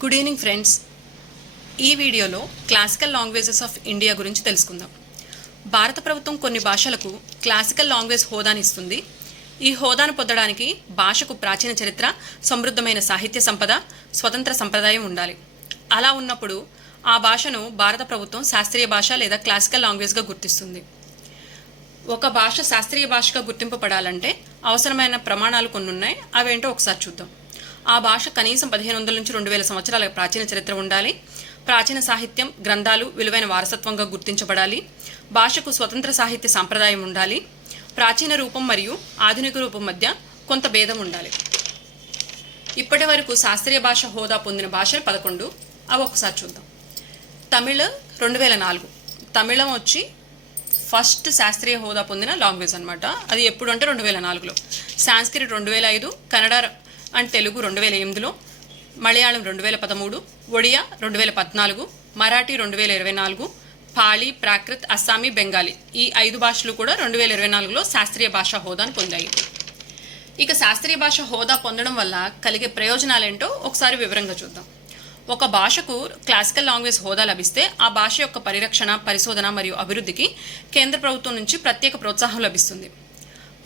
Good evening friends. ఈ వీడియోలో classical languages of India గురించి తెలుసుకుందాం. భారత ప్రభుత్వం కొన్ని భాషలకు క్లాసికల్ లాంగ్వేజ్ హోదాని ఇస్తుంది. ఈ హోదాను పొందడానికి భాషకు ప్రాచీన చరిత్ర, సమృద్ధమైన సాహిత్య సంపద, స్వతంత్ర సంప్రదాయం ఉండాలి. అలా ఉన్నప్పుడు ఆ భాషను భారత ప్రభుత్వం శాస్త్రీయ భాష లేదా క్లాసికల్ లాంగ్వేజ్గా గుర్తిస్తుంది. ఒక భాష శాస్త్రీయ భాషగా గుర్తింపబడాలంటే అవసరమైన ప్రమాణాలు కొన్ని ఉన్నాయి. అవేంటో ఒకసారి చూద్దాం. ఆ భాష కనీసం 1500 నుంచి 2000 సంవత్సరాల ప్రాచీన చరిత్ర ఉండాలి. ప్రాచీన సాహిత్యం, గ్రంథాలు విలువైన వారసత్వంగా గుర్తించబడాలి. భాషకు స్వతంత్ర సాహిత్య సాంప్రదాయం ఉండాలి. ప్రాచీన రూపం మరియు ఆధునిక రూపం మధ్య కొంత భేదం ఉండాలి. ఇప్పటి వరకు శాస్త్రీయ భాష హోదా పొందిన భాషలు 11. అవి ఒకసారి చూద్దాం. తమిళ 2004. తమిళం వచ్చి ఫస్ట్ శాస్త్రీయ హోదా పొందిన లాంగ్వేజ్ అనమాట. అది ఎప్పుడు అంటే 2004లో. సాంస్క్రిట్ 2005, కన్నడ అండ్ తెలుగు 2008లో, మలయాళం 2013, ఒడియా 2014, మరాఠీ 2024, పాళీ, ప్రాకృత్, అస్సామీ, బెంగాలీ ఈ 5 భాషలు కూడా 2024లో శాస్త్రీయ భాషా హోదాను పొందాయి. ఇక శాస్త్రీయ భాష హోదా పొందడం వల్ల కలిగే ప్రయోజనాలేంటో ఒకసారి వివరంగా చూద్దాం. ఒక భాషకు క్లాసికల్ లాంగ్వేజ్ హోదా లభిస్తే ఆ భాష యొక్క పరిరక్షణ, పరిశోధన మరియు అభివృద్ధికి కేంద్ర ప్రభుత్వం నుంచి ప్రత్యేక ప్రోత్సాహం లభిస్తుంది.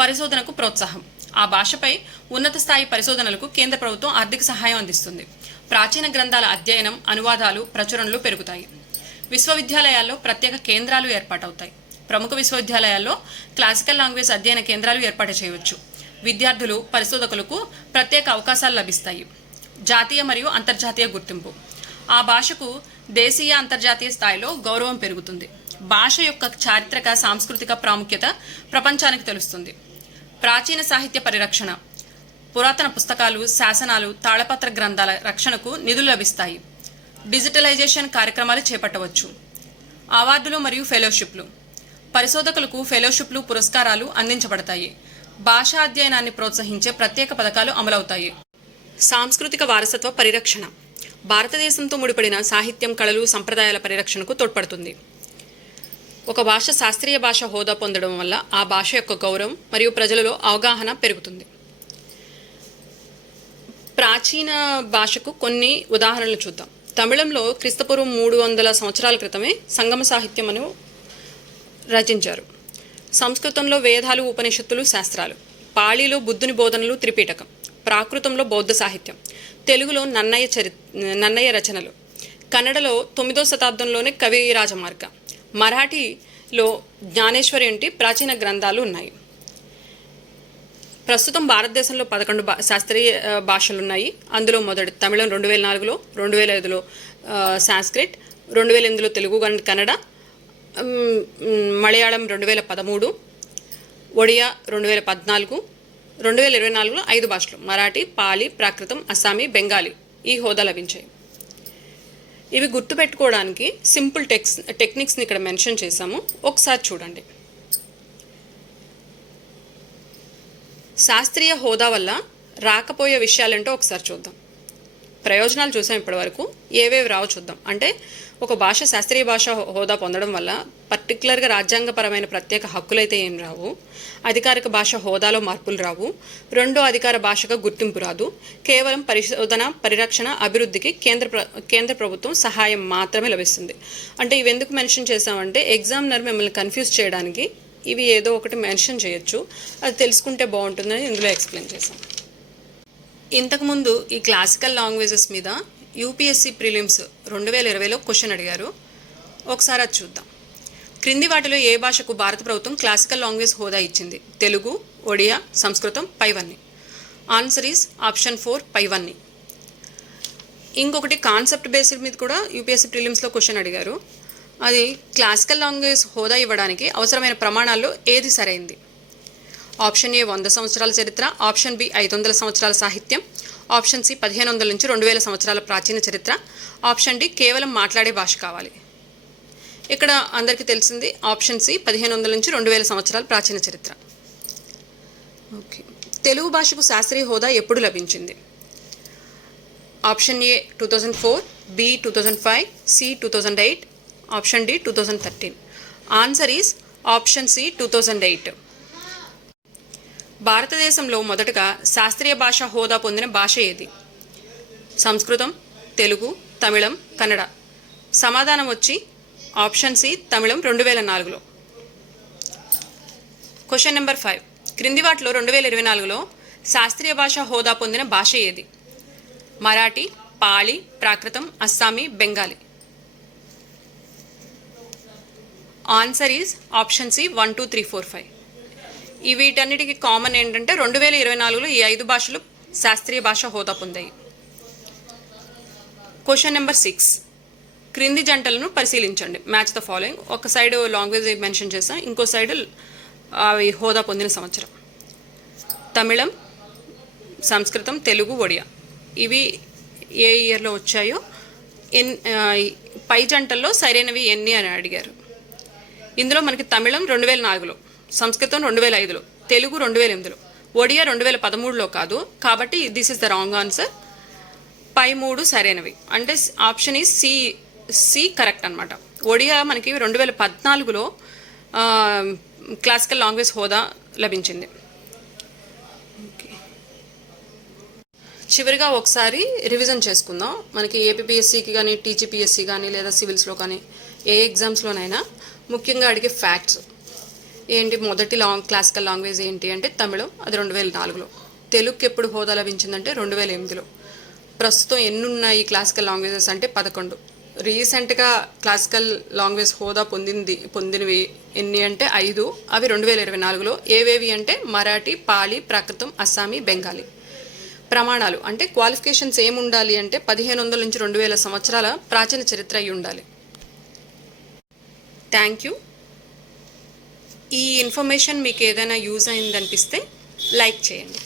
పరిశోధనకు ప్రోత్సాహం. ఆ భాషపై ఉన్నత స్థాయి పరిశోధనలకు కేంద్ర ప్రభుత్వం ఆర్థిక సహాయం అందిస్తుంది. ప్రాచీన గ్రంథాల అధ్యయనం, అనువాదాలు, ప్రచురణలు పెరుగుతాయి. విశ్వవిద్యాలయాల్లో ప్రత్యేక కేంద్రాలు ఏర్పాటవుతాయి. ప్రముఖ విశ్వవిద్యాలయాల్లో క్లాసికల్ లాంగ్వేజ్ అధ్యయన కేంద్రాలు ఏర్పాటు చేయవచ్చు. విద్యార్థులు, పరిశోధకులకు ప్రత్యేక అవకాశాలు లభిస్తాయి. జాతీయ మరియు అంతర్జాతీయ గుర్తింపు. ఆ భాషకు దేశీయ, అంతర్జాతీయ స్థాయిలో గౌరవం పెరుగుతుంది. భాష యొక్క చారిత్రక, సాంస్కృతిక ప్రాముఖ్యత ప్రపంచానికి తెలుస్తుంది. ప్రాచీన సాహిత్య పరిరక్షణ. పురాతన పుస్తకాలు, శాసనాలు, తాళపత్ర గ్రంథాల రక్షణకు నిధులు లభిస్తాయి. డిజిటలైజేషన్ కార్యక్రమాలు చేపట్టవచ్చు. అవార్డులు మరియు ఫెలోషిప్లు. పరిశోధకులకు ఫెలోషిప్లు, పురస్కారాలు అందించబడతాయి. భాషా అధ్యయనాన్ని ప్రోత్సహించే ప్రత్యేక పథకాలు అమలవుతాయి. సాంస్కృతిక వారసత్వ పరిరక్షణ. భారతదేశంతో ముడిపడిన సాహిత్యం, కళలు, సంప్రదాయాల పరిరక్షణకు తోడ్పడుతుంది. ఒక భాష శాస్త్రీయ భాష హోదా పొందడం వల్ల ఆ భాష యొక్క గౌరవం మరియు ప్రజలలో అవగాహన పెరుగుతుంది. ప్రాచీన భాషకు కొన్ని ఉదాహరణలు చూద్దాం. తమిళంలో క్రీస్తుపూర్వం 300 సంవత్సరాల క్రితమే సంగమ సాహిత్యం అని రచించారు. సంస్కృతంలో వేదాలు, ఉపనిషత్తులు, శాస్త్రాలు. పాళీలో బుద్ధుని బోధనలు, త్రిపీటకం. ప్రాకృతంలో బౌద్ధ సాహిత్యం. తెలుగులో నన్నయ్య రచనలు. కన్నడలో 9వ శతాబ్దంలోనే కవి రాజమార్గ. మరాఠీలో జ్ఞానేశ్వరి వంటి ప్రాచీన గ్రంథాలు ఉన్నాయి. ప్రస్తుతం భారతదేశంలో 11 శాస్త్రీయ భాషలు ఉన్నాయి. అందులో మొదటి తమిళం 2004లో, 2005లో సాంస్క్రిట్, 2008లో తెలుగు, కన్నడ, మలయాళం 2013, ఒడియా 2014, 2024లో 5 భాషలు మరాఠీ, పాళీ, ప్రాకృతం, అస్సామీ, బెంగాలీ ఈ హోదా లభించాయి. ఇవి గుర్తుపెట్టుకోవడానికి సింపుల్ టెక్నిక్స్ని ఇక్కడ మెన్షన్ చేశాము. ఒకసారి చూడండి. శాస్త్రీయ హోదా వల్ల రాకపోయే విషయాలేంటో ఒకసారి చూద్దాం. ప్రయోజనాలు చూసాం ఇప్పటివరకు. ఏవేవి రావు చూద్దాం. అంటే ఒక భాష శాస్త్రీయ భాష హోదా పొందడం వల్ల పర్టికులర్గా రాజ్యాంగపరమైన ప్రత్యేక హక్కులైతే ఏం రావు. అధికారిక భాష హోదాలో మార్పులు రావు. రెండో అధికార భాషగా గుర్తింపు రాదు. కేవలం పరిశోధన, పరిరక్షణ, అభివృద్ధికి కేంద్ర ప్రభుత్వం సహాయం మాత్రమే లభిస్తుంది. అంటే ఇవి ఎందుకు మెన్షన్ చేసామంటే ఎగ్జామినర్ మిమ్మల్ని కన్ఫ్యూజ్ చేయడానికి ఇవి ఏదో ఒకటి మెన్షన్ చేయొచ్చు. అది తెలుసుకుంటే బాగుంటుందని ఇందులో ఎక్స్ప్లెయిన్ చేశాం. ఇంతకుముందు ఈ క్లాసికల్ లాంగ్వేజెస్ మీద యూపీఎస్సీ ప్రిలిమ్స్ 2020లో క్వశ్చన్ అడిగారు. ఒకసారి అది చూద్దాం. క్రింది వాటిలో ఏ భాషకు భారత ప్రభుత్వం క్లాసికల్ లాంగ్వేజ్ హోదా ఇచ్చింది? తెలుగు, ఒడియా, సంస్కృతం, పైవన్నీ. ఆన్సర్ ఈజ్ ఆప్షన్ 4 పైవన్నీ. ఇంకొకటి కాన్సెప్ట్ బేస్డ్ మీద కూడా యూపీఎస్సీ ప్రిలిమ్స్లో క్వశ్చన్ అడిగారు. అది క్లాసికల్ లాంగ్వేజ్ హోదా ఇవ్వడానికి అవసరమైన ప్రమాణాల్లో ఏది సరైంది? ఆప్షన్ ఏ 100 సంవత్సరాల చరిత్ర, ఆప్షన్ బి 500 సంవత్సరాల సాహిత్యం, ఆప్షన్ సి 1500 నుంచి 2000 సంవత్సరాల ప్రాచీన చరిత్ర, ఆప్షన్ డి కేవలం మాట్లాడే భాష కావాలి. ఇక్కడ అందరికీ తెలిసింది ఆప్షన్ సి 1500 నుంచి 2000 సంవత్సరాల ప్రాచీన చరిత్ర. ఓకే. తెలుగు భాషకు శాస్త్రీయ హోదా ఎప్పుడు లభించింది? Option A 2004, B 2005, C 2008, option D 2013. Answer is option C 2008. భారతదేశంలో మొదటగా శాస్త్రీయ భాష హోదా పొందిన భాష ఏది? సంస్కృతం, తెలుగు, తమిళం, కన్నడ. సమాధానం వచ్చి ఆప్షన్ సి తమిళం 2004లో. Question number 5. క్రింది వాటిలో 2024లో శాస్త్రీయ భాష హోదా పొందిన భాష ఏది? Marathi, Pali, Prakrit, Assamese, Bengali. Answer is option C 1, 2, 3, 4, 5. ఈ వీటన్నిటికీ కామన్ ఏంటంటే 2024లో ఈ 5 భాషలు శాస్త్రీయ భాష హోదా పొందాయి. Question number 6. క్రింది జంటలను పరిశీలించండి. Match the following. ఒక సైడ్ లాంగ్వేజ్ మెన్షన్ చేస్తాం, ఇంకో సైడ్ అవి హోదా పొందిన సంవత్సరం. తమిళం, సంస్కృతం, తెలుగు, ఒడియా. ఇవి ఏ ఇయర్లో వచ్చాయో పై జంటల్లో సరైనవి ఎన్ని అని అడిగారు. ఇందులో మనకి తమిళం 2004లో, సంస్కృతం 2005లో, తెలుగు 2008లో, ఒడియా 2013లో కాదు. కాబట్టి this is the wrong answer. పై 3 సరైనవి. అంటే ఆప్షన్ ఈ సి కరెక్ట్ అనమాట. ఒడియా మనకి 2014లో క్లాసికల్ లాంగ్వేజ్ హోదా లభించింది. చివరిగా ఒకసారి రివిజన్ చేసుకుందాం. మనకి ఏపీపీఎస్సీకి కానీ, టీజీపీఎస్సీ కానీ, లేదా సివిల్స్లో కానీ ఏ ఎగ్జామ్స్లోనైనా ముఖ్యంగా అడిగే ఫ్యాక్ట్స్ ఏంటి? మొదటి క్లాసికల్ లాంగ్వేజ్ ఏంటి అంటే తమిళం, అది 2004లో. తెలుగుకి ఎప్పుడు హోదా లభించిందంటే 2008లో. ప్రస్తుతం ఎన్ని ఉన్నాయి క్లాసికల్ లాంగ్వేజెస్ అంటే 11. రీసెంట్గా క్లాసికల్ లాంగ్వేజ్ హోదా పొందినవి ఎన్ని అంటే 5. అవి 2024లో. ఏవేవి అంటే మరాఠీ, పాళీ, ప్రాకృతం, అస్సామీ, బెంగాలీ. ప్రమాణాలు అంటే క్వాలిఫికేషన్స్ ఏముండాలి అంటే 1500 నుంచి 2000 సంవత్సరాల ప్రాచీన చరిత్ర అయి ఉండాలి. Thank you. ఈ ఇన్ఫర్మేషన్ మీకు ఏదైనా యూజ్ అయిందనిపిస్తే లైక్ చేయండి.